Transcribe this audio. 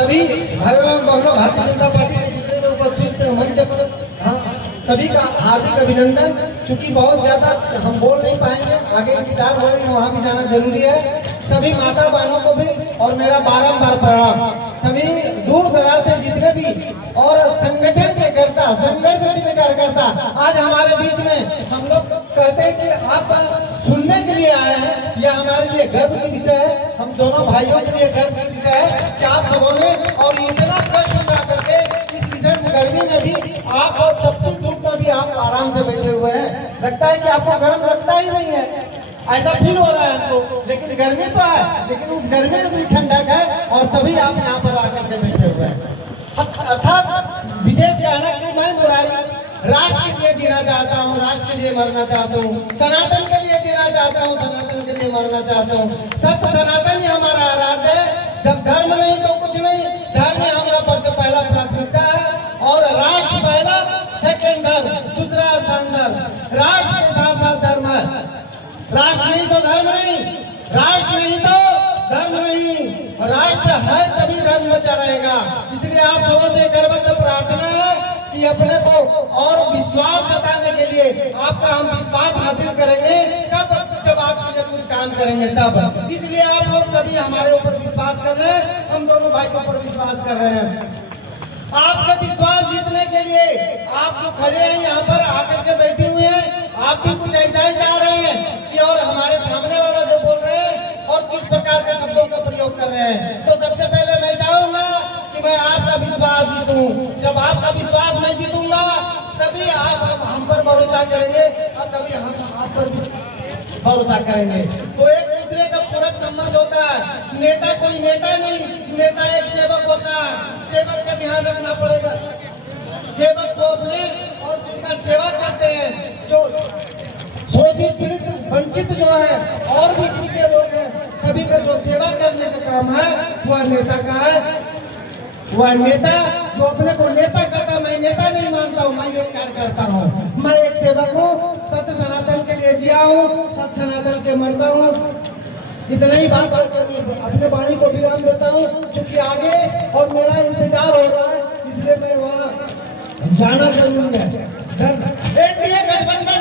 सभी भाइयों एवं बहनों, भारतीय जनता पार्टी के जितने भी उपस्थित मंच पर सभी का हार्दिक अभिनंदन। चूंकि बहुत ज्यादा हम बोल नहीं पाएंगे, आगे इंतजार हो रहे हैं, वहाँ भी जाना जरूरी है। सभी माता बहनों को भी और मेरा बारंबार प्रणाम। सभी दूर दराज से जितने भी और संगठन के कर्ता, संघर्षशील कार्यकर्ता आज हमारे बीच में, हम लोग कहते हैं कि आप सुनने के लिए आए हैं, यह हमारे लिए गर्व की विषय है। हम दोनों भाइयों के लिए गर्व की विषय है कि आप सबों ने और इतना कष्ट उठा करके इस भीषण गर्मी में भी आप और तपती धूप में भी आप आराम से बैठे हुए हैं। लगता है कि आपको गर्म लगता ही नहीं है, ऐसा फील हो रहा है हमको। लेकिन गर्मी तो है, लेकिन उस गर्मी में भी ठंडक है और तभी आप यहाँ पर आकर के बैठे हुए हैं। अर्थात विशेष कहना कि मैं मुरारी राष्ट्र के लिए जीना चाहता हूँ, राष्ट्र के लिए मरना चाहता हूँ, सनातन के लिए जीना चाहता हूँ, सनातन के लिए मरना चाहता हूँ। सत्य सनातन ही हमारा आराध्य है। जब धर्म नहीं तो कुछ नहीं, धर्म ही हमारा पहला प्राथमिकता है और राष्ट्र पहला, सेकंड धर्म, दूसरा स्थान धर्म। राष्ट्र के साथ साथ धर्म है। राष्ट्र नहीं तो धर्म नहीं, राष्ट्र नहीं तो धर्म नहीं, राष्ट्र है तभी धर्म बचा रहेगा। इसलिए आप सबों से गर्वबद्ध प्रार्थना है कि अपने को और विश्वास जताने के लिए आपका हम विश्वास हासिल करेंगे तब, जब आपके लिए कुछ काम करेंगे तब। इसलिए आप लोग सभी हमारे ऊपर विश्वास कर रहे हैं, हम दोनों भाई के ऊपर विश्वास कर रहे हैं। आपका विश्वास जीतने के लिए आप जो खड़े हैं यहाँ पर आकर के बैठे हुए हैं, आप भी कुछ ऐसा ही चाह रहे हैं कि और हमारे सामने वाला जो बोल रहे हैं और किस प्रकार के शब्दों का प्रयोग कर रहे हैं। तो सबसे पहले मैं चाहूंगा कि मैं आपका विश्वास जीतूं। जब आपका विश्वास मैं जीतूंगा तभी आप हम पर भरोसा करेंगे और तभी हम आप पर भी भरोसा करेंगे। तो एक दूसरे का पूरक संबंध होता है। नेता कोई नेता नहीं, नेता एक सेवक होता है। सेवक का ध्यान रखना पड़ेगा। सेवक को अपने और जिनका सेवा करते हैं, जो शोषित पीड़ित वंचित जो है और भी जिनके लोग हैं, सभी का जो सेवा करने का काम है वह नेता का है। वह नेता जो अपने को नेता करता, मैं नेता नहीं मानता हूँ, मैं एक कार्यकर्ता हूँ, मैं एक सेवक हूँ, सत्य सनातन के लिए जिया हूँ, सत्य सनातन के मरता हूँ। इतना ही बात अपने वाणी को विराम देता हूँ, चूंकि आगे और मेरा इंतजार हो रहा है, इसलिए मैं वहाँ जाना जरूरी है। एनडीए गठबंधन